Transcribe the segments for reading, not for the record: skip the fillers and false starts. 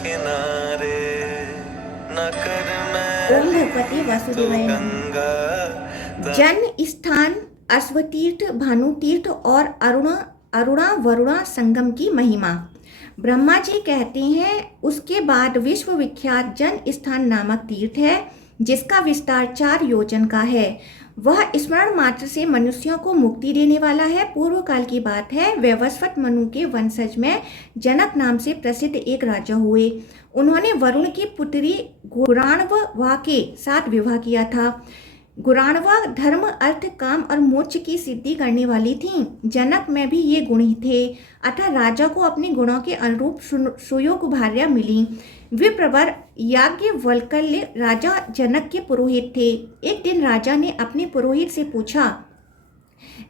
किनारे न कर ओम मैली भगवते तो वासुदेवाय नमः। गंगा जन स्थान अश्वतीर्थ, भानुतीर्थ और अरुणा अरुणा वरुणा संगम की महिमा। ब्रह्मा जी कहते हैं उसके बाद विश्व विख्यात जन स्थान नामक तीर्थ है, जिसका विस्तार 4 योजन का है। वह स्मरण मात्र से मनुष्यों को मुक्ति देने वाला है। पूर्व काल की बात है, वैवस्वत मनु के वंशज में जनक नाम से प्रसिद्ध एक राजा हुए। उन्होंने वरुण की पुत्री गुराणवा के साथ विवाह किया था। गुराणवा धर्म, अर्थ, काम और मोक्ष की सिद्धि करने वाली थीं। जनक में भी ये गुण ही थे, अतः राजा को अपने गुणों के अनुरूप सुयोग्य भार्या मिली। विप्रवर याज्ञवल्क्य राजा जनक के पुरोहित थे। एक दिन राजा ने अपने पुरोहित से पूछा,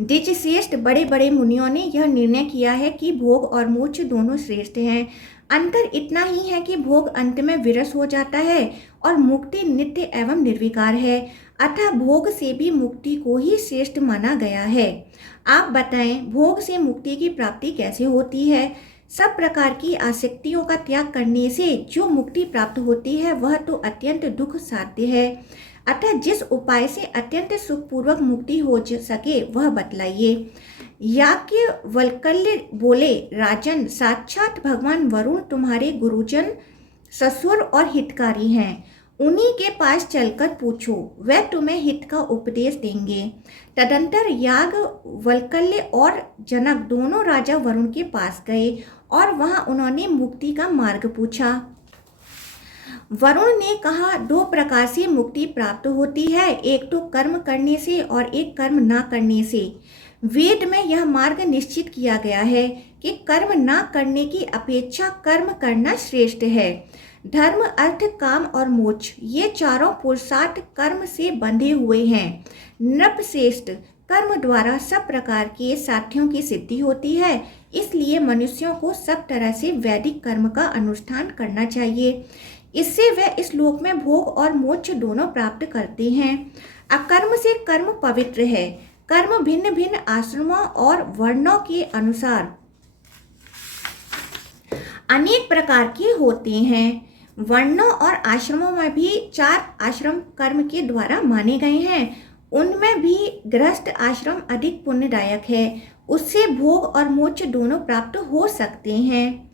द्विजश्रेष्ठ, बड़े बड़े मुनियों ने यह निर्णय किया है कि भोग और मोक्ष दोनों श्रेष्ठ हैं। अंतर इतना ही है कि भोग अंत में विरस हो जाता है और मुक्ति नित्य एवं निर्विकार है, अतः भोग से भी मुक्ति को ही श्रेष्ठ माना गया है। आप बताएं, भोग से मुक्ति की प्राप्ति कैसे होती है? सब प्रकार की आसक्तियों का त्याग करने से जो मुक्ति प्राप्त होती है वह तो अत्यंत दुख साध्य है, अतः जिस उपाय से अत्यंत सुखपूर्वक मुक्ति हो सके वह बतलाइए। याज्ञवल्क्य बोले, राजन, साक्षात भगवान वरुण तुम्हारे गुरुजन, ससुर और हितकारी हैं। उन्हीं के पास चलकर पूछो, वे तुम्हें हित का उपदेश देंगे। तदंतर याज्ञवल्क्य और जनक दोनों राजा वरुण के पास गए और वहां उन्होंने मुक्ति का मार्ग पूछा। वरुण ने कहा, 2 प्रकार से मुक्ति प्राप्त होती है, एक तो कर्म करने से और एक कर्म ना करने से। वेद में यह मार्ग निश्चित किया गया है कि कर्म ना करने की अपेक्षा कर्म करना श्रेष्ठ है। धर्म, अर्थ, काम और मोक्ष, ये चारों पुरुषार्थ कर्म से बंधे हुए हैं। नृपश्रेष्ठ, कर्म द्वारा सब प्रकार के साध्यों की सिद्धि होती है, इसलिए मनुष्यों को सब तरह से वैदिक कर्म का अनुष्ठान करना चाहिए। इससे वे इस लोक में भोग और मोक्ष दोनों प्राप्त करते हैं। अकर्म से कर्म पवित्र है। कर्म भिन्न भिन्न आश्रमों और वर्णों के अनुसार अनेक प्रकार के होते हैं। वर्णों और आश्रमों में भी 4 आश्रम कर्म के द्वारा माने गए हैं। उनमें भी गृहस्थ आश्रम अधिक पुण्यदायक है, उससे भोग और मोक्ष दोनों प्राप्त हो सकते हैं।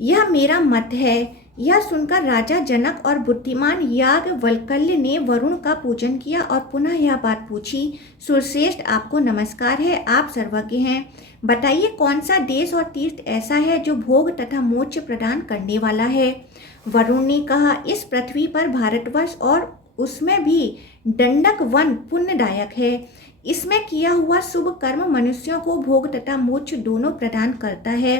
यह मेरा मत है। यह सुनकर राजा जनक और बुद्धिमान याज्ञवल्क्य ने वरुण का पूजन किया और पुनः यह बात पूछी, सुरश्रेष्ठ, आपको नमस्कार है, आप सर्वज्ञ हैं। बताइए, कौन सा देश और तीर्थ ऐसा है जो भोग तथा मोक्ष प्रदान करने वाला है? वरुण ने कहा, इस पृथ्वी पर भारतवर्ष और उसमें भी दंडक वन पुण्यदायक है। इसमें किया हुआ शुभ कर्म मनुष्यों को भोग तथा मोक्ष दोनों प्रदान करता है।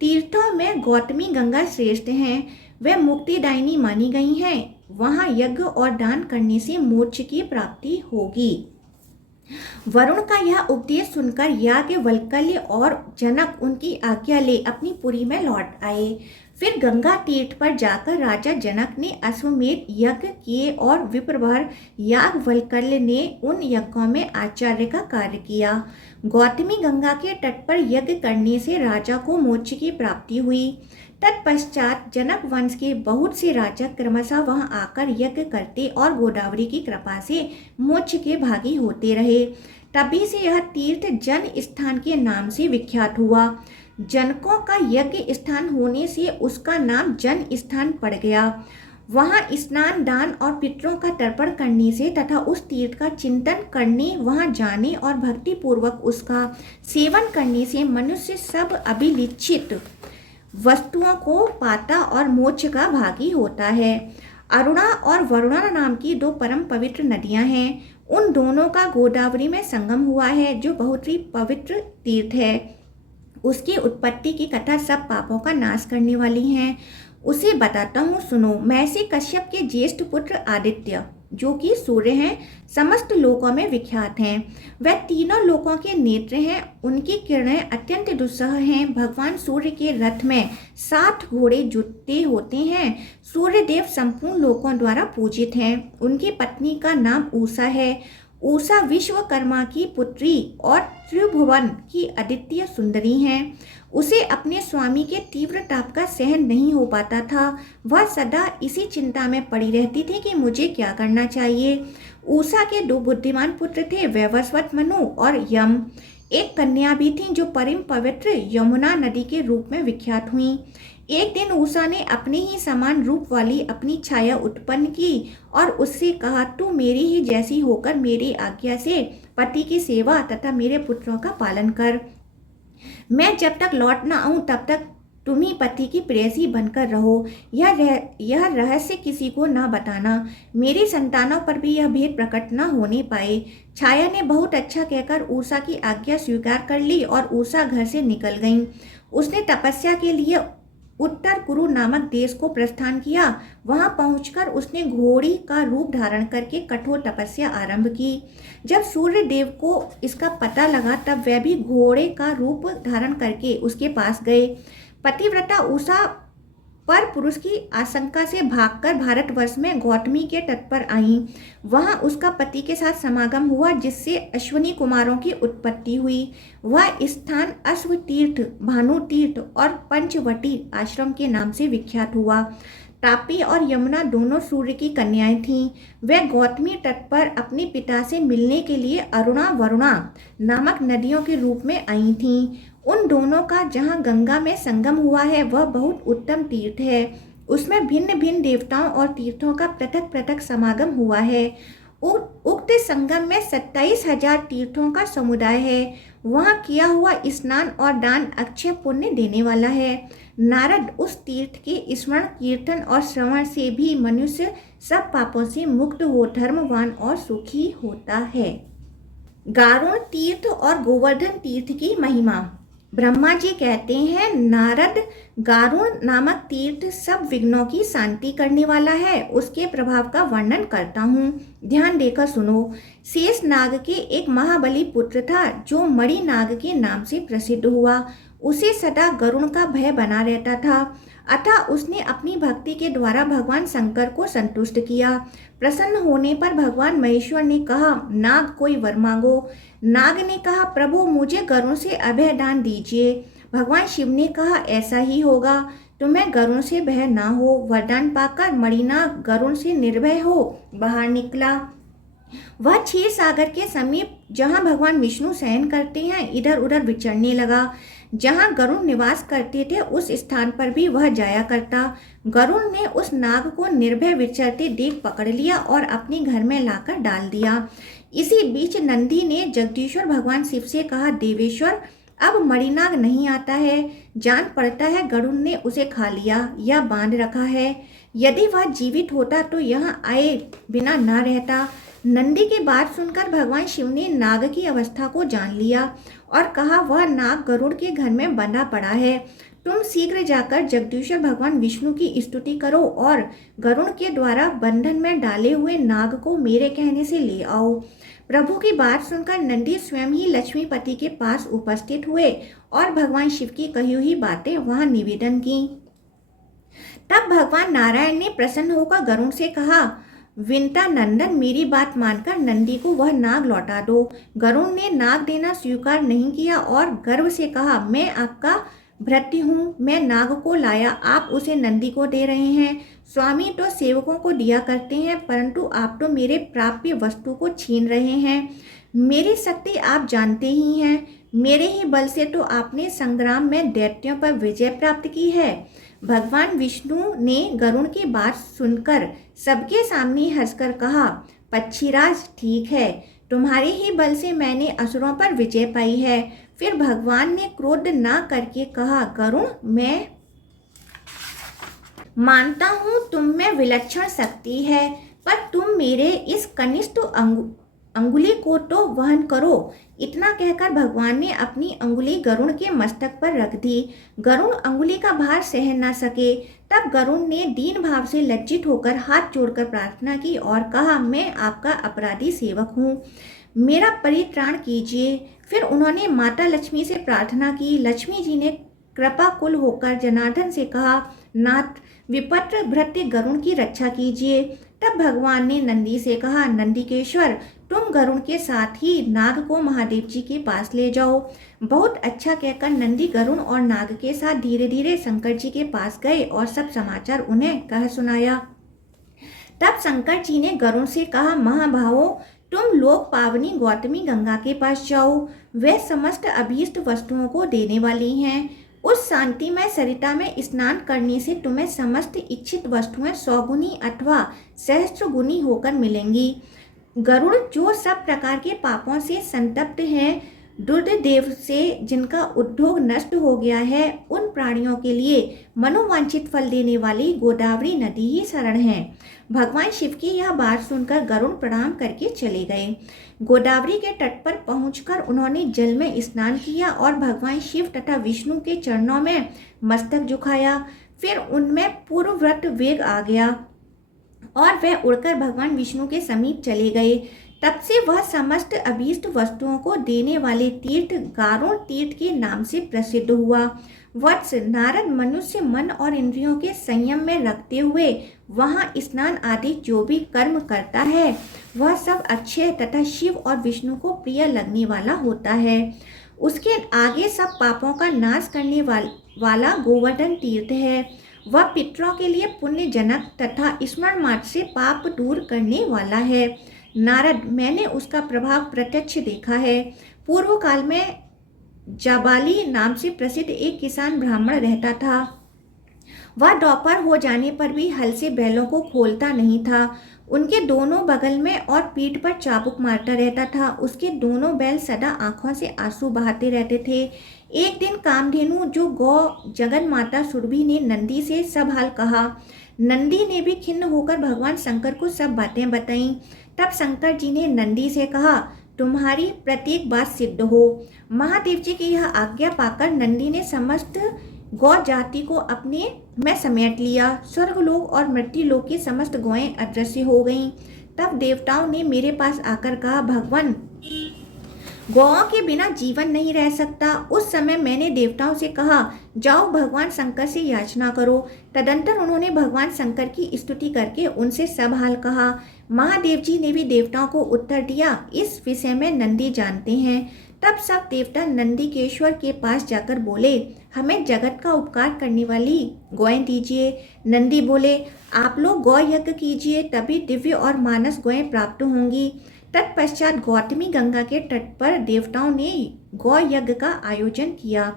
तीर्थों में गौतमी गंगा श्रेष्ठ हैं, वे मुक्तिदायिनी मानी गई हैं। वहां यज्ञ और दान करने से मोक्ष की प्राप्ति होगी। वरुण का यह उपदेश सुनकर याज्ञवल्क्य और जनक उनकी आज्ञा ले अपनी पुरी में लौट आए। फिर गंगा तीर्थ पर जाकर राजा जनक ने अश्वमेध यज्ञ किए और विप्रवर याज्ञवल्क्य ने उन यज्ञों में आचार्य का कार्य किया। गौतमी गंगा के तट पर यज्ञ करने से राजा को मोक्ष की प्राप्ति हुई। तत्पश्चात जनक वंश के बहुत से राजा क्रमशः वहां आकर यज्ञ करते और गोदावरी की कृपा से मोक्ष के भागी होते रहे। तभी से यह तीर्थ जन स्थान के नाम से विख्यात हुआ। जनकों का यज्ञ स्थान होने से उसका नाम जन स्थान पड़ गया। वहां स्नान, दान और पितरों का तर्पण करने से तथा उस तीर्थ का चिंतन करने, वहां जाने और भक्ति पूर्वक उसका सेवन करने से मनुष्य सब अभिलिखित वस्तुओं को पाता और मोक्ष का भागी होता है। अरुणा और वरुणा नाम की 2 परम पवित्र नदियां हैं। उन दोनों का गोदावरी में संगम हुआ है, जो बहुत ही पवित्र तीर्थ है। उसकी उत्पत्ति की कथा सब पापों का नाश करने वाली है। उसे बताता हूँ, सुनो। महर्षि कश्यप के ज्येष्ठ पुत्र आदित्य, जो कि सूर्य हैं, समस्त लोकों में विख्यात हैं। वह तीनों लोकों के नेत्र हैं। उनकी किरणें अत्यंत दुस्सह हैं। भगवान सूर्य के रथ में 7 घोड़े जुटे होते हैं। सूर्य देव संपूर्ण लोकों द्वारा पूजित हैं। उनकी पत्नी का नाम उषा है। उषा विश्वकर्मा की पुत्री और त्रिभुवन की अद्वितीय सुंदरी हैं। उसे अपने स्वामी के तीव्र ताप का सहन नहीं हो पाता था। वह सदा इसी चिंता में पड़ी रहती थी कि मुझे क्या करना चाहिए। उषा के 2 बुद्धिमान पुत्र थे, वैवस्वत मनु और यम। एक कन्या भी थी जो परम पवित्र यमुना नदी के रूप में विख्यात हुई। एक दिन उषा ने अपने ही समान रूप वाली अपनी छाया उत्पन्न की और उससे कहा, तू मेरी ही जैसी होकर मेरी आज्ञा से पति की सेवा तथा मेरे पुत्रों का पालन कर। मैं जब तक लौट न आऊं तब तक तुम ही पति की प्रेयसी बनकर रहो। यह रहस्य किसी को न बताना। मेरी संतानों पर भी यह भेद प्रकट न होने पाए। छाया ने बहुत अच्छा कहकर उषा की आज्ञा स्वीकार कर ली और उषा घर से निकल गई। उसने तपस्या के लिए उत्तर कुरु नामक देश को प्रस्थान किया। वहां पहुंचकर उसने घोड़ी का रूप धारण करके कठोर तपस्या आरंभ की। जब सूर्य देव को इसका पता लगा तब वह भी घोड़े का रूप धारण करके उसके पास गए। पतिव्रता उषा पर पुरुष की आशंका से भागकर भारतवर्ष में गौतमी के तट पर आई। वहां उसका पति के साथ समागम हुआ जिससे अश्विनी कुमारों की उत्पत्ति हुई। वह स्थान अश्व तीर्थ, भानु तीर्थ और पंचवटी आश्रम के नाम से विख्यात हुआ। तापी और यमुना दोनों सूर्य की कन्याएं थीं। वे गौतमी तट पर अपने पिता से मिलने के लिए अरुणा वरुणा नामक नदियों के रूप में आई थीं। उन दोनों का जहाँ गंगा में संगम हुआ है वह बहुत उत्तम तीर्थ है। उसमें भिन्न भिन्न देवताओं और तीर्थों का पृथक पृथक समागम हुआ है। उक्त संगम में 27,000 तीर्थों का समुदाय है। वहाँ किया हुआ स्नान और दान अक्षय पुण्य देने वाला है। नारद उस तीर्थ के स्मरण कीर्तन और श्रवण से भी मनुष्य सब पापों से मुक्त हो धर्मवान और सुखी होता है। गारुण तीर्थ और गोवर्धन तीर्थ की महिमा। ब्रह्मा जी कहते हैं, नारद, गारुण नामक तीर्थ सब विघ्नों की शांति करने वाला है। उसके प्रभाव का वर्णन करता हूँ, ध्यान देकर सुनो। शेष नाग के एक महाबली पुत्र था जो मणि नाग के नाम से प्रसिद्ध हुआ। उसे सदा गरुण का भय बना रहता था। अतः उसने अपनी भक्ति के द्वारा भगवान शंकर को संतुष्ट किया। प्रसन्न होने पर भगवान महेश्वर ने कहा, नाग कोई वर मांगो। नाग ने कहा, प्रभु मुझे गरुण से अभय दान दीजिए। भगवान शिव ने कहा, ऐसा ही होगा, तुम्हें गरुण से भय ना हो। वरदान पाकर मणिनाग गरुण से निर्भय हो बाहर निकला। वह क्षीर सागर के समीप जहाँ भगवान विष्णु शयन करते हैं इधर उधर विचरने लगा। जहाँ गरुण निवास करते थे उस स्थान पर भी वह जाया करता। गरुण ने उस नाग को निर्भय विचरते देख पकड़ लिया और अपने घर में लाकर डाल दिया। इसी बीच नंदी ने जगदीश्वर भगवान शिव से कहा, देवेश्वर अब मणिनाग नहीं आता है। जान पड़ता है गरुण ने उसे खा लिया या बांध रखा है। यदि वह जीवित होता तो यहाँ आए बिना ना रहता। नंदी की बात सुनकर भगवान शिव ने नाग की अवस्था को जान लिया और कहा, वह नाग गरुड़ के घर में बंधा पड़ा है। तुम शीघ्र जाकर जगदीश्वर भगवान विष्णु की स्तुति करो और गरुड़ के द्वारा बंधन में डाले हुए नाग को मेरे कहने से ले आओ। प्रभु की बात सुनकर नंदी स्वयं ही लक्ष्मीपति के पास उपस्थित हुए और भगवान शिव की कही हुई बातें वहां निवेदन की। तब भगवान नारायण ने प्रसन्न होकर गरुड़ से कहा, विंता नंदन, मेरी बात मानकर नंदी को वह नाग लौटा दो। गरुड़ ने नाग देना स्वीकार नहीं किया और गर्व से कहा, मैं आपका भृत्य हूँ, मैं नाग को लाया, आप उसे नंदी को दे रहे हैं। स्वामी तो सेवकों को दिया करते हैं, परंतु आप तो मेरे प्राप्य वस्तु को छीन रहे हैं। मेरी शक्ति आप जानते ही हैं। मेरे ही बल से तो आपने संग्राम में दैत्यों पर विजय प्राप्त की है। भगवान विष्णु ने गरुड़ की बात सुनकर सबके सामने हंसकर कहा, पक्षीराज, ठीक है, तुम्हारे ही बल से मैंने असुरों पर विजय पाई है। फिर भगवान ने क्रोध न करके कहा, गरुड़, मैं मानता हूँ तुम में विलक्षण शक्ति है, पर तुम मेरे इस कनिष्ठ अंगुली को तो वहन करो। इतना कहकर भगवान ने अपनी अंगुली गरुड़ के मस्तक पर रख दी। गरुड़ अंगुली का भार सह न सके। तब गरुड़ ने दीन भाव से लज्जित होकर हाथ जोड़कर प्रार्थना की और कहा, मैं आपका अपराधी सेवक हूँ, मेरा परित्राण कीजिए। फिर उन्होंने माता लक्ष्मी से प्रार्थना की। लक्ष्मी जी ने कृपा कुल होकर जनार्दन से कहा, नाथ, विपत्र भृत्य गरुण की रक्षा कीजिए। तब भगवान ने नंदी से कहा, नंदीकेश्वर, तुम गरुण के साथ ही नाग को महादेव जी के पास ले जाओ। बहुत अच्छा कहकर नंदी गरुण और नाग के साथ धीरे धीरे शंकर जी के पास गए और सब समाचार उन्हें कह सुनाया। तब शंकर जी ने गरुण से कहा, महाभावो, तुम लोग पावनी गौतमी गंगा के पास जाओ। वे समस्त अभीष्ट वस्तुओं को देने वाली हैं। उस शांतिमय सरिता में स्नान करने से तुम्हें समस्त इच्छित वस्तुएं 100 गुनी अथवा सहस्त्र गुनी होकर मिलेंगी। गरुड़ जो सब प्रकार के पापों से संतप्त हैं, दुर्देव से जिनका उद्योग नष्ट हो गया है, उन प्राणियों के लिए मनोवांछित फल देने वाली गोदावरी नदी ही शरण है। भगवान शिव की यह बात सुनकर गरुड़ प्रणाम करके चले गए। गोदावरी के तट पर पहुंचकर उन्होंने जल में स्नान किया और भगवान शिव तथा विष्णु के चरणों में मस्तक झुकाया। फिर उनमें पूर्ववत वेग आ गया और वह उड़कर भगवान विष्णु के समीप चले गए। तब से वह समस्त अभीष्ट वस्तुओं को देने वाले तीर्थ गारुड़ तीर्थ के नाम से प्रसिद्ध हुआ। वत्स, नारद मनुष्य मन और इंद्रियों के संयम में रखते हुए वहाँ स्नान आदि जो भी कर्म करता है, वह सब अक्षय तथा शिव और विष्णु को प्रिय लगने वाला होता है। उसके आगे सब पापों का नाश करने वाला गोवर्धन तीर्थ है। वह पितरों के लिए पुण्यजनक तथा स्मरण मात्र से पाप दूर करने वाला है। नारद, मैंने उसका प्रभाव प्रत्यक्ष देखा है। पूर्व काल में जाबाली नाम से प्रसिद्ध एक किसान ब्राह्मण रहता था। वह दोपहर हो जाने पर भी हल से बैलों को खोलता नहीं था। उनके दोनों बगल में और पीठ पर चाबुक मारता रहता था। उसके दोनों बैल सदा आंखों से आंसू बहाते रहते थे। एक दिन कामधेनु जो गौ जगन माता सुरभि ने नंदी से सब हाल कहा। नंदी ने भी खिन्न होकर भगवान शंकर को सब बातें बताईं। तब शंकर जी ने नंदी से कहा, तुम्हारी प्रत्येक बात सिद्ध हो। महादेव जी की यह आज्ञा पाकर नंदी ने समस्त गौ जाति को अपने में समेट लिया। स्वर्गलोक और मृत्युलोक की समस्त गौएं अदृश्य हो गईं। तब देवताओं ने मेरे पास आकर कहा, भगवान, गौओं के बिना जीवन नहीं रह सकता। उस समय मैंने देवताओं से कहा, जाओ भगवान शंकर से याचना करो। तदंतर उन्होंने भगवान शंकर की स्तुति करके उनसे सब हाल कहा। महादेव जी ने भी देवताओं को उत्तर दिया, इस विषय में नंदी जानते हैं। तब सब देवता नंदीकेश्वर के पास जाकर बोले, हमें जगत का उपकार करने वाली गौएं दीजिए। नंदी बोले, आप लोग गौ यज्ञ कीजिए, तभी दिव्य और मानस गौएं प्राप्त होंगी। तत्पश्चात गौतमी गंगा के तट पर देवताओं ने गौ यज्ञ का आयोजन किया।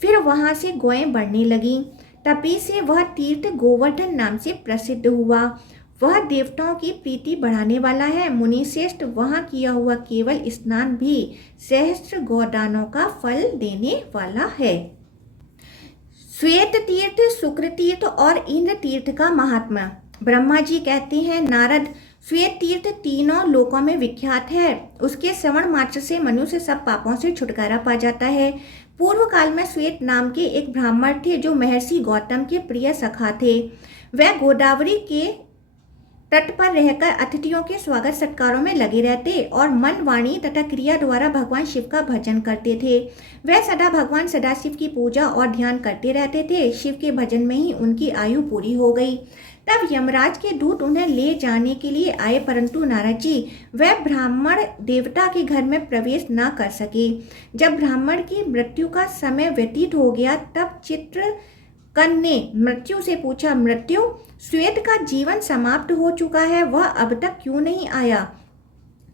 फिर वहां से गौएं बढ़ने लगीं। तभी से वह तीर्थ गोवर्धन नाम से प्रसिद्ध हुआ। वह देवताओं की प्रीति बढ़ाने वाला है। मुनिश्रेष्ठ, वहाँ किया हुआ केवल स्नान भी सहस्त्र गौदानों का फल देने वाला है। श्वेत तीर्थ, शुक्र तीर्थ और इंद्र तीर्थ का महात्मा। ब्रह्मा जी कहते हैं, नारद, श्वेत तीर्थ तीनों लोकों में विख्यात है। उसके श्रवण मात्र से मनुष्य सब पापों से छुटकारा पा जाता है। पूर्व काल में श्वेत नाम के एक ब्राह्मण थे जो महर्षि गौतम के प्रिय सखा थे। वह गोदावरी के तट पर रहकर अतिथियों के स्वागत सत्कारों में लगे रहते और मन, वाणी तथा क्रिया द्वारा भगवान शिव का भजन करते थे। वह सदा भगवान सदाशिव की पूजा और ध्यान करते रहते थे। शिव के भजन में ही उनकी आयु पूरी हो गई। तब यमराज के दूत उन्हें ले जाने के लिए आए, परंतु नारद जी वह ब्राह्मण देवता के घर में प्रवेश न कर सके। जब ब्राह्मण की मृत्यु का समय व्यतीत हो गया, तब चित्रकन ने मृत्यु से पूछा, मृत्यु, श्वेत का जीवन समाप्त हो चुका है, वह अब तक क्यों नहीं आया?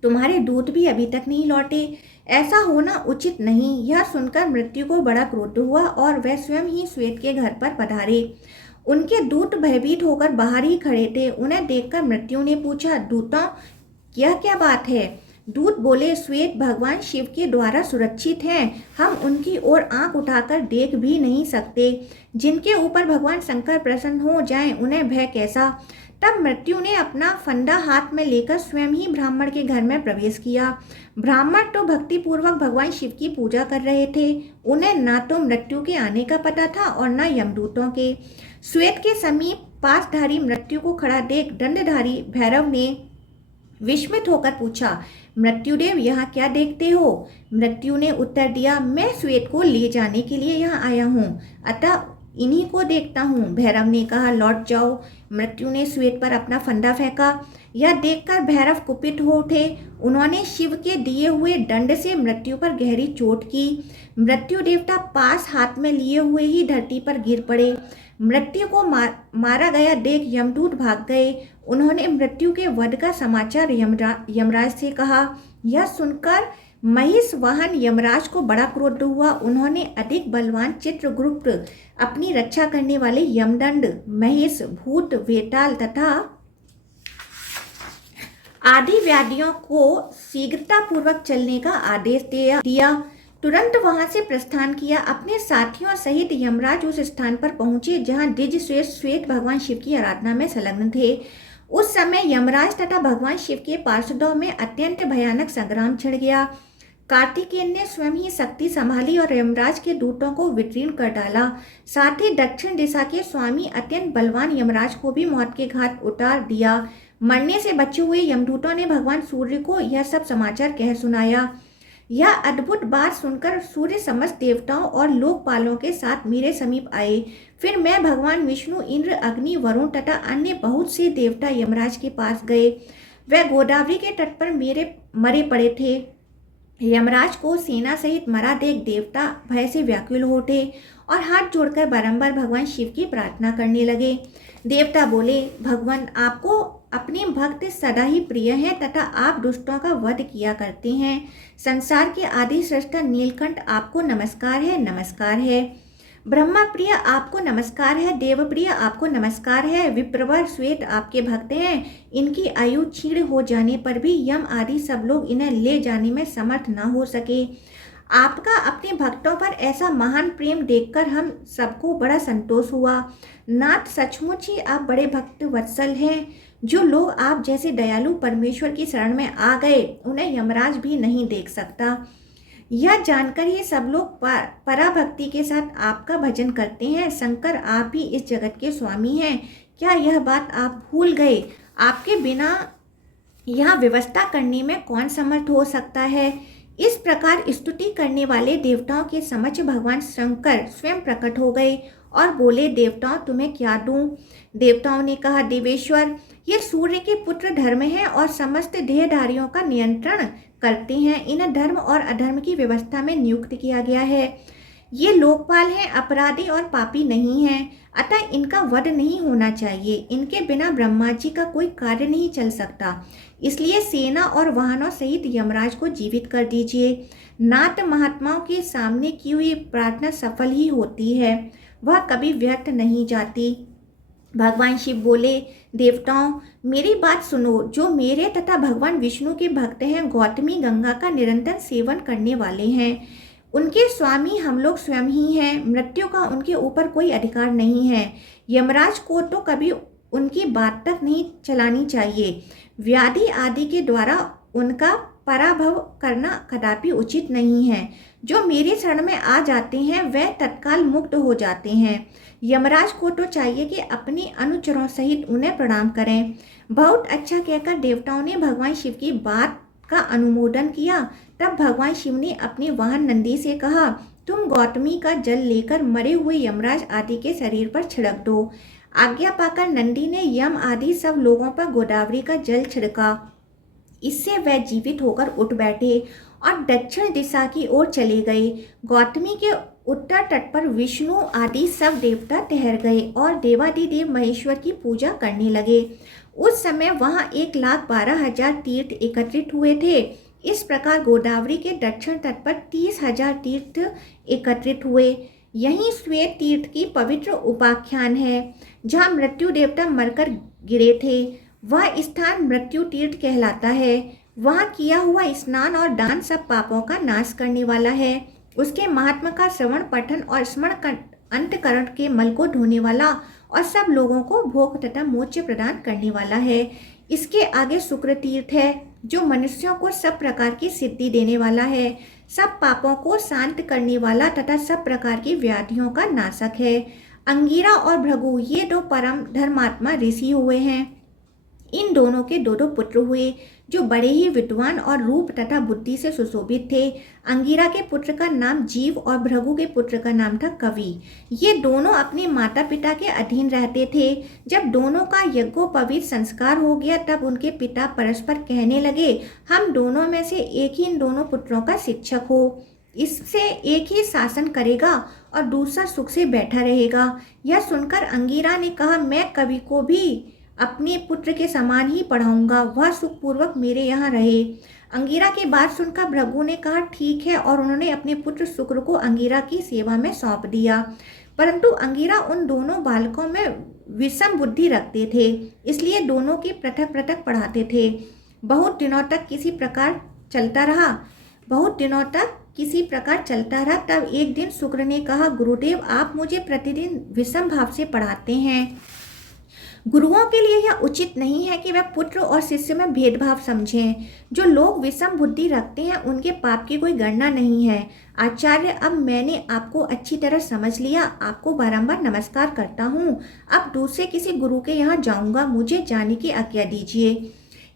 तुम्हारे दूत भी अभी तक नहीं लौटे। ऐसा होना उचित नहीं। यह सुनकर मृत्यु को बड़ा क्रोध हुआ और वह स्वयं ही श्वेत के घर पर पधारे। उनके दूत भयभीत होकर बाहर ही खड़े थे। उन्हें देखकर मृत्यु ने पूछा, दूतों, यह क्या बात है? दूत बोले, श्वेत भगवान शिव के द्वारा सुरक्षित हैं। हम उनकी ओर आंख उठाकर देख भी नहीं सकते। जिनके ऊपर भगवान शंकर प्रसन्न हो जाएं, उन्हें भय कैसा? तब मृत्यु ने अपना फंदा हाथ में लेकर स्वयं ही ब्राह्मण के घर में प्रवेश किया। ब्राह्मण तो भक्तिपूर्वक भगवान शिव की पूजा कर रहे थे। उन्हें न तो मृत्यु के आने का पता था और न यमदूतों के। श्वेत के समीप पासधारी मृत्यु को खड़ा देख दंडधारी भैरव ने विस्मित होकर पूछा, मृत्युदेव, यहाँ क्या देखते हो? मृत्यु ने उत्तर दिया, मैं श्वेत को ले जाने के लिए यहाँ आया हूँ, अतः इन्हीं को देखता हूँ। भैरव ने कहा, लौट जाओ। मृत्यु ने श्वेत पर अपना फंदा फेंका। यह देखकर भैरव कुपित हो उठे। उन्होंने शिव के दिए हुए दंड से मृत्यु पर गहरी चोट की। मृत्यु देवता पास हाथ में लिए हुए ही धरती पर गिर पड़े। मृत्यु को मारा गया देख यमदूत भाग गए। उन्होंने मृत्यु के वध का समाचार यमराज से कहा। यह सुनकर महिष वाहन यमराज को बड़ा क्रोध हुआ। उन्होंने अधिक बलवान चित्रगुप्त, अपनी रक्षा करने वाले यमदंड, महिष, भूत, वेताल तथा आदि व्याधियों को शीघ्रता पूर्वक चलने का आदेश दिया। तुरंत वहां से प्रस्थान किया। अपने साथियों सहित यमराज उस स्थान पर पहुंचे जहां श्वेत भगवान शिव की आराधना में संलग्न थे। उस समय यमराज तथा भगवान शिव के पार्षदों में अत्यंत भयानक संग्राम छिड़ गया। कार्तिकेय ने स्वयं ही शक्ति संभाली और यमराज के दूतों को विकीर्ण कर डाला। साथ ही दक्षिण दिशा के स्वामी अत्यंत बलवान यमराज को भी मौत के घाट उतार दिया। मरने से बचे हुए यमदूतों ने भगवान सूर्य को यह सब समाचार कह सुनाया। यह अद्भुत बात सुनकर सूर्य समस्त देवताओं और लोकपालों के साथ मेरे समीप आए। फिर मैं भगवान विष्णु, इंद्र, अग्नि, वरुण तथा अन्य बहुत से देवता यमराज के पास गए। वह गोदावरी के तट पर मरे पड़े थे। यमराज को सेना सहित मरा देख देवता भय से व्याकुल हो उठे और हाथ जोड़कर बारंबार भगवान शिव की प्रार्थना करने लगे। देवता बोले, भगवान, आपको अपने भक्त सदा ही प्रिय हैं तथा आप दुष्टों का वध किया करते हैं। संसार के आदि सृष्टा नीलकंठ, आपको नमस्कार है, नमस्कार है। ब्रह्मा प्रिय, आपको नमस्कार है। देव प्रिय, आपको नमस्कार है। विप्रवर, श्वेत आपके भक्त हैं। इनकी आयु क्षीण हो जाने पर भी यम आदि सब लोग इन्हें ले जाने में समर्थ न हो सके। आपका अपने भक्तों पर ऐसा महान प्रेम देखकर हम सबको बड़ा संतोष हुआ। नाथ, सचमुच ही आप बड़े भक्त वत्सल हैं। जो लोग आप जैसे दयालु परमेश्वर की शरण में आ गए, उन्हें यमराज भी नहीं देख सकता। यह जानकर ही सब लोग पराभक्ति के साथ आपका भजन करते हैं। शंकर, आप ही इस जगत के स्वामी हैं। क्या यह बात आप भूल गए? आपके बिना यहाँ व्यवस्था करने में कौन समर्थ हो सकता है? इस प्रकार स्तुति करने वाले देवताओं के समक्ष भगवान शंकर स्वयं प्रकट हो गए और बोले, देवताओं, तुम्हें क्या दूं? देवताओं ने कहा, देवेश्वर, ये सूर्य के पुत्र धर्म हैं और समस्त देहधारियों का नियंत्रण करते हैं। इन्हें धर्म और अधर्म की व्यवस्था में नियुक्त किया गया है। ये लोकपाल हैं, अपराधी और पापी नहीं हैं, अतः इनका वध नहीं होना चाहिए। इनके बिना ब्रह्मा जी का कोई कार्य नहीं चल सकता। इसलिए सेना और वाहनों सहित यमराज को जीवित कर दीजिए। नाथ, महात्माओं के सामने की हुई प्रार्थना सफल ही होती है, वह कभी व्यर्थ नहीं जाती। भगवान शिव बोले, देवताओं, मेरी बात सुनो। जो मेरे तथा भगवान विष्णु के भक्त हैं, गौतमी गंगा का निरंतर सेवन करने वाले हैं, उनके स्वामी हम लोग स्वयं ही हैं। मृत्यु का उनके ऊपर कोई अधिकार नहीं है। यमराज को तो कभी उनकी बात तक नहीं चलानी चाहिए। व्याधि आदि के द्वारा उनका पराभव करना कदापि उचित नहीं है। जो मेरे शरण में आ जाते हैं वह तत्काल मुक्त हो जाते हैं। यमराज को तो चाहिए कि अपने अनुचरों सहित उन्हें प्रणाम करें। बहुत अच्छा कहकर देवताओं ने भगवान शिव की बात का अनुमोदन किया। तब भगवान शिव ने अपने वाहन नंदी से कहा, तुम गौतमी का जल लेकर मरे हुए यमराज आदि के शरीर पर छिड़क दो। आज्ञा पाकर नंदी ने यम आदि सब लोगों पर गोदावरी का जल छिड़का। इससे वह जीवित होकर उठ बैठे और दक्षिण दिशा की ओर चले गए। गौतमी के उत्तर तट पर विष्णु आदि सब देवता ठहर गए और देवादिदेव महेश्वर की पूजा करने लगे। उस समय वहां 1,12,000 तीर्थ एकत्रित हुए थे। इस प्रकार गोदावरी के दक्षिण तट पर 30,000 तीर्थ एकत्रित हुए। यही श्वेत तीर्थ की पवित्र उपाख्यान है, जहाँ मृत्यु देवता मरकर गिरे थे। वह स्थान मृत्यु तीर्थ कहलाता है। वहाँ किया हुआ स्नान और दान सब पापों का नाश करने वाला है। उसके महात्मा का श्रवण, पठन और स्मरण अंतकरण के मल को धोने वाला और सब लोगों को भोग तथा मोक्ष प्रदान करने वाला है। इसके आगे शुक्र तीर्थ है, जो मनुष्यों को सब प्रकार की सिद्धि देने वाला है, सब पापों को शांत करने वाला तथा सब प्रकार की व्याधियों का नाशक है। अंगिरा और भृगु ये दो परम धर्मात्मा ऋषि हुए हैं। इन दोनों के दो दो पुत्र हुए जो बड़े ही विद्वान और रूप तथा बुद्धि से सुशोभित थे। अंगिरा के पुत्र का नाम जीव और भृगु के पुत्र का नाम था कवि। ये दोनों अपने माता पिता के अधीन रहते थे। जब दोनों का यज्ञोपवीत संस्कार हो गया तब उनके पिता परस्पर कहने लगे, हम दोनों में से एक ही इन दोनों पुत्रों का शिक्षक हो। इससे एक ही शासन करेगा और दूसरा सुख से बैठा रहेगा। यह सुनकर अंगिरा ने कहा, मैं कवि को भी अपने पुत्र के समान ही पढ़ाऊंगा, वह सुखपूर्वक मेरे यहाँ रहे। अंगिरा की बात सुनकर भृगु ने कहा, ठीक है, और उन्होंने अपने पुत्र शुक्र को अंगिरा की सेवा में सौंप दिया। परंतु अंगिरा उन दोनों बालकों में विषम बुद्धि रखते थे, इसलिए दोनों की पृथक पृथक पढ़ाते थे। बहुत दिनों तक किसी प्रकार चलता रहा। तब एक दिन शुक्र ने कहा, गुरुदेव, आप मुझे प्रतिदिन विषम भाव से पढ़ाते हैं। गुरुओं के लिए यह उचित नहीं है कि वह पुत्र और शिष्य में भेदभाव समझें। जो लोग विषम बुद्धि रखते हैं उनके पाप की कोई गणना नहीं है। आचार्य, अब मैंने आपको अच्छी तरह समझ लिया, आपको बारंबार नमस्कार करता हूँ। अब दूसरे किसी गुरु के यहाँ जाऊँगा, मुझे जाने की आज्ञा दीजिए।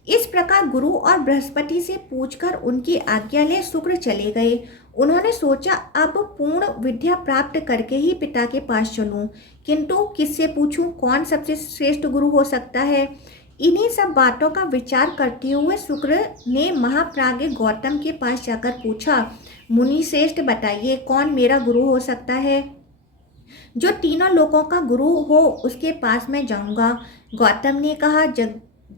इस प्रकार गुरु और बृहस्पति से पूछकर उनकी आज्ञा ले शुक्र चले गए। उन्होंने सोचा, अब पूर्ण विद्या प्राप्त करके ही पिता के पास चलूं, किंतु किससे पूछूं, कौन सबसे श्रेष्ठ गुरु हो सकता है। इन्हीं सब बातों का विचार करते हुए शुक्र ने महाप्राज्ञ गौतम के पास जाकर पूछा, मुनि श्रेष्ठ, बताइए कौन मेरा गुरु हो सकता है। जो तीनों लोगों का गुरु हो उसके पास मैं जाऊंगा। गौतम ने कहा,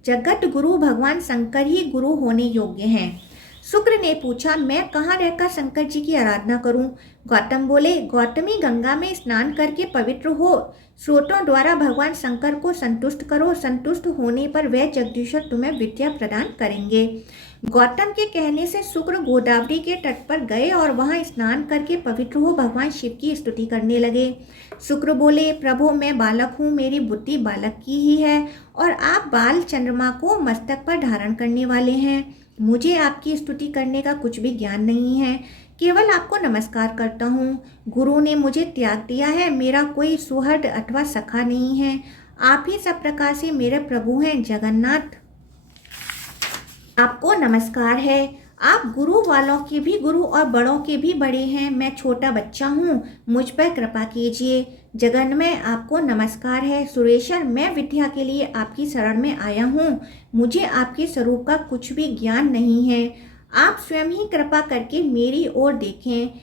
जगत गुरु भगवान शंकर ही गुरु होने योग्य हैं। शुक्र ने पूछा, मैं कहाँ रहकर शंकर जी की आराधना करूं? गौतम बोले, गौतमी, गंगा में स्नान करके पवित्र हो, स्रोतों द्वारा भगवान शंकर को संतुष्ट करो। संतुष्ट होने पर वह जगदीश्वर तुम्हें विद्या प्रदान करेंगे। गौतम के कहने से शुक्र गोदावरी के तट पर गए और वहां स्नान करके पवित्र हो भगवान शिव की स्तुति करने लगे। शुक्र बोले, प्रभु, मैं बालक हूँ, मेरी बुद्धि बालक की ही है और आप बाल चंद्रमा को मस्तक पर धारण करने वाले हैं। मुझे आपकी स्तुति करने का कुछ भी ज्ञान नहीं है, केवल आपको नमस्कार करता हूँ। गुरु ने मुझे त्याग दिया है, मेरा कोई सुहृद अथवा सखा नहीं है। आप ही सब प्रकार से मेरे प्रभु हैं। जगन्नाथ, आपको नमस्कार है। आप गुरु वालों के भी गुरु और बड़ों के भी बड़े हैं। मैं छोटा बच्चा हूँ, मुझ पर कृपा कीजिए। जगन में आपको नमस्कार है। सुरेश्वर, मैं विद्या के लिए आपकी शरण में आया हूँ। मुझे आपके स्वरूप का कुछ भी ज्ञान नहीं है। आप स्वयं ही कृपा करके मेरी ओर देखें।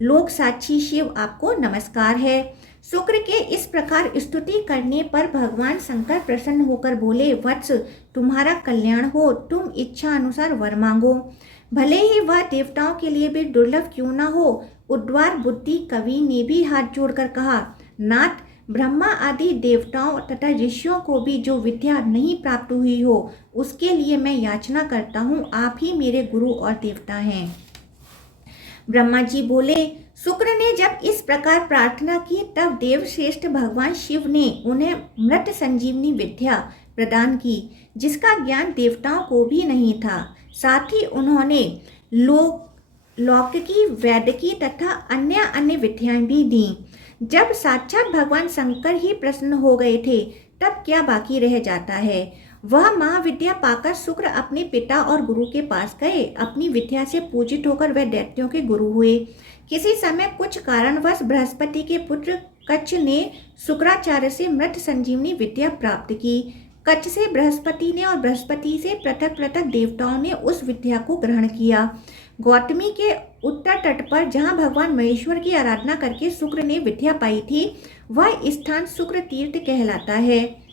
लोक साक्षी शिव, आपको नमस्कार है। शुक्र के इस प्रकार स्तुति करने पर भगवान शंकर प्रसन्न होकर बोले, वत्स, तुम्हारा कल्याण हो, तुम इच्छा अनुसार वर मांगो, भले ही वह देवताओं के लिए भी दुर्लभ क्यों न हो। उद्वार बुद्धि कवि ने भी हाथ जोड़कर कहा, नाथ, ब्रह्मा आदि देवताओं तथा ऋषियों को भी जो विद्या नहीं प्राप्त हुई हो उसके लिए मैं याचना करता हूँ। आप ही मेरे गुरु और देवता हैं। ब्रह्मा जी बोले, शुक्र ने जब इस प्रकार प्रार्थना की तब देवश्रेष्ठ भगवान शिव ने उन्हें मृत संजीवनी विद्या प्रदान की, जिसका ज्ञान देवताओं को भी नहीं था। साथ ही उन्होंने लौकिकी, वैदिकी तथा अन्य विद्याएं भी दी। जब साक्षात भगवान शंकर ही प्रसन्न हो गए थे तब क्या बाकी रह जाता है। वह महाविद्या पाकर शुक्र अपने पिता और गुरु के पास गए। अपनी विद्या से पूजित होकर वह दैत्यों के गुरु हुए। किसी समय कुछ कारणवश बृहस्पति के पुत्र कच्छ ने शुक्राचार्य से मृत संजीवनी विद्या प्राप्त की। कच्छ से बृहस्पति ने और बृहस्पति से पृथक पृथक देवताओं ने उस विद्या को ग्रहण किया। गौतमी के उत्तर तट पर जहाँ भगवान महेश्वर की आराधना करके शुक्र ने विद्या पाई थी, वह स्थान शुक्र तीर्थ कहलाता है।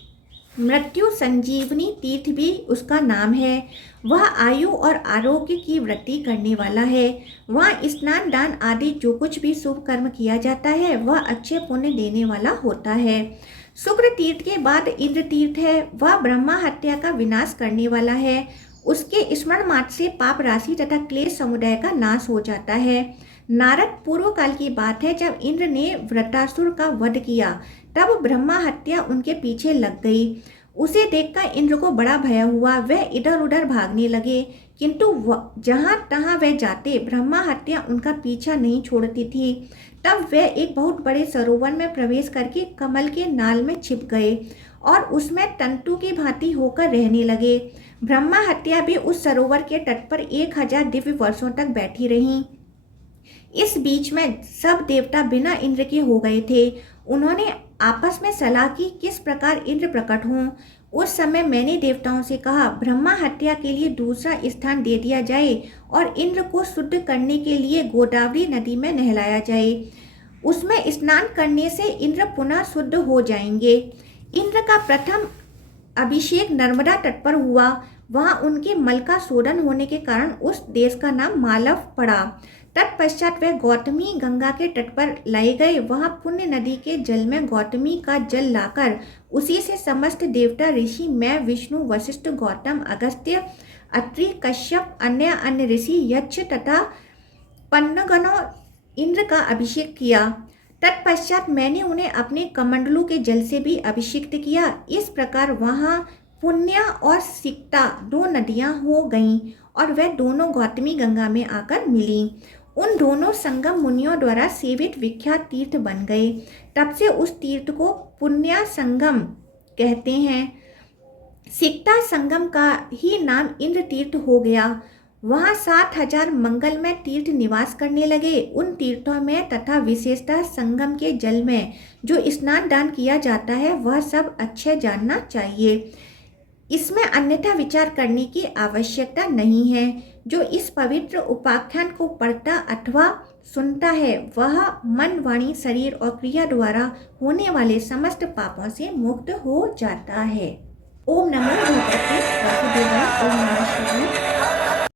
मृत्यु संजीवनी तीर्थ भी उसका नाम है। वह आयु और आरोग्य की वृद्धि करने वाला है। वहाँ स्नान, दान आदि जो कुछ भी शुभ कर्म किया जाता है वह अच्छे पुण्य देने वाला होता है। शुक्र तीर्थ के बाद इंद्र तीर्थ है। वह ब्रह्मा हत्या का विनाश करने वाला है। उसके स्मरण मात्र से पाप राशि तथा क्लेश समुदाय का नाश हो जाता है। नारद पूर्व काल की बात है, जब इंद्र ने वृत्रासुर का वध किया तब ब्रह्मा हत्या उनके पीछे लग गई। उसे देखकर इंद्र को बड़ा भय हुआ। वह इधर उधर भागने लगे, किंतु जहाँ तहाँ वह जाते ब्रह्मा हत्या उनका पीछा नहीं छोड़ती थी। तब वह एक बहुत बड़े सरोवर में प्रवेश करके कमल के नाल में छिप गए और उसमें तंतु की भांति होकर रहने लगे। ब्रह्मा हत्या भी उस सरोवर के तट पर 1000 दिव्य वर्षों तक बैठी रहीं। इस बीच में सब देवता बिना इंद्र के हो गए थे। उन्होंने आपस में सलाह की किस प्रकार इंद्र प्रकट हों। उस समय मैंने देवताओं से कहा, ब्रह्मा हत्या के लिए दूसरा स्थान दे दिया जाए और इंद्र को शुद्ध करने के लिए गोदावरी नदी में नहलाया जाए। उसमें स्नान करने से इंद्र पुनः शुद्ध हो जाएंगे। इंद्र का प्रथम अभिषेक नर्मदा तट पर हुआ। वहां उनके मल का शोधन होने के कारण उस देश का नाम मालव पड़ा। तत्पश्चात वे गौतमी गंगा के तट पर लाए गए। वहां पुण्य नदी के जल में गौतमी का जल लाकर उसी से समस्त देवता, ऋषि, मैं, विष्णु, वशिष्ठ, गौतम, अगस्त्य, अत्रि, कश्यप, अन्य ऋषि, यक्ष तथा पन्नगणों इंद्र का अभिषेक किया। तत्पश्चात मैंने उन्हें अपने कमंडलों के जल से भी अभिषिक्त किया। इस प्रकार वहां पुण्य और सिक्ता 2 नदियां हो गईं और वे दोनों गौतमी गंगा में आकर मिली। उन दोनों संगम मुनियों द्वारा सेवित विख्यात तीर्थ बन गए। तब से उस तीर्थ को पुण्य संगम कहते हैं। सिक्ता संगम का ही नाम इंद्र तीर्थ हो गया। वहाँ 7000 मंगलमय तीर्थ निवास करने लगे। उन तीर्थों में तथा विशेषतः संगम के जल में जो स्नान दान किया जाता है वह सब अच्छे जानना चाहिए। इसमें अन्यथा विचार करने की आवश्यकता नहीं है। जो इस पवित्र उपाख्यान को पढ़ता अथवा सुनता है वह मन, वाणी, शरीर और क्रिया द्वारा होने वाले समस्त पापों से मुक्त हो जाता है। ओम नमो भगवते वासुदेवाय। ओम नमः शिवाय।